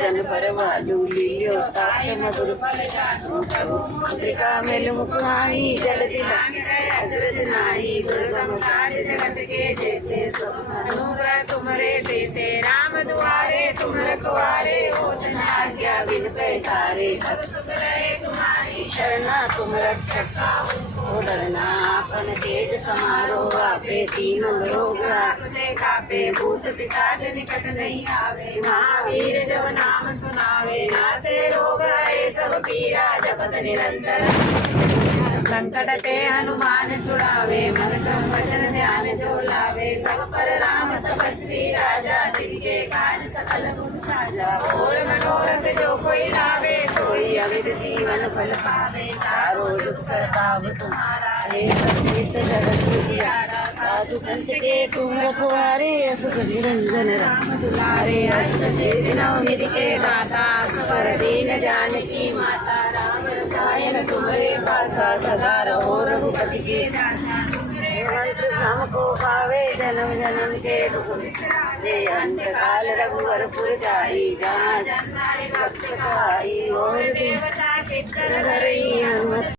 जन परवालू लील्यो ताके मधुर मुद्रिका मेलु मुखहानी जल दिलानी हजरत नाही दुर्गम काज जगत के जेते सब अनुग्रह तुम्हारे देते राम दुआरे तुम रखवारे होत न आज्ञा बिन पैसारे सब सुख रहे तुम्हारी शरणा तुम रक्षक हो डरना आपन तेज समारो आपे तीनों लोग आपते कापे भूत पिशाच निकट नहीं आवे महावीर जब नाम सुनावे नासे रोग है सब पीरा जपत निरंतर संकट ते हनुमान छुड़ावे मन क्रम वचन ध्यान जो लावे सब पर राम तपस्वी राजा जिनके काज सकल गुण साजा और मनोरथ जो कोई लावे सोई अमित जीवन फल पावे चारों जुग प्रताप तुम्हारा हे प्रसिद्ध जगत जियारा साधु संत के तुम रखवारे असुख निरंजन राम दुलारे अष्ट सिद्धि नवनिधि के दाता सुपर दीन जानकी माता राम रसायन तुम्हारे पासा सदा रहो रघुपति के दासा मंत्र हमको पावे जन्म जन्म के दुख ले अंत काल रघुवर पुर जाई जहाँ जन्मारी भक्त पाई और देवता चित्त धरई हनुमत